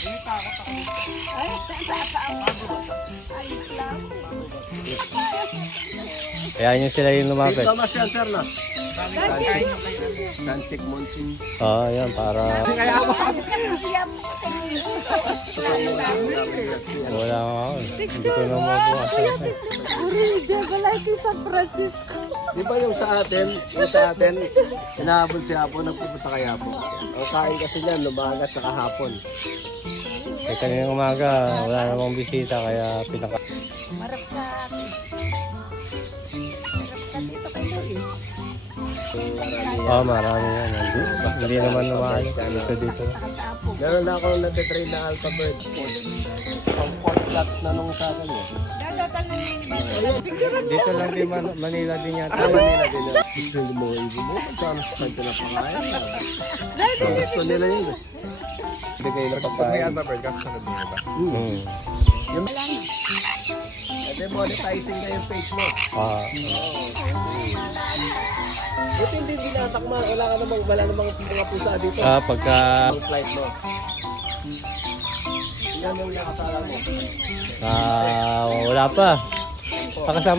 Ay, lang. Kaya yun sila yung lumapit. Thomas yan, sir, na. Sanchik Monching. Oo, yan, para wala nga ako. Hindi ko na mabukas. San Francisco. Di ba yung sa atin, inahabol si Hapon, nagpupunta kay Hapon. Ang kain kasi niyan, lumagat sa kahapon. Eh, kaninang umaga, wala namang bisita, kaya pinaka... Marap ka. Marap ka dito kay Lori. Oo, marami yan. Hindi naman naman dito. Meron na ako nagtitrain na alpha bird. Pang 4 flats na nung sa akin eh. Dito lang din Manila din yata. Manila din yun. Gusto mo ibon mo, sana sa kanya na pangalan. Gusto nila yun eh. Hindi kayo na pagkain. May alpha bird, kasunod niyo ba? Yung ito monetizing na yung page mo. Buti hindi binatak mo. Wala namang mga pusa dito. Pagka... Ang flight mo. Yan yung nakasala mo. wala pa. Pakasama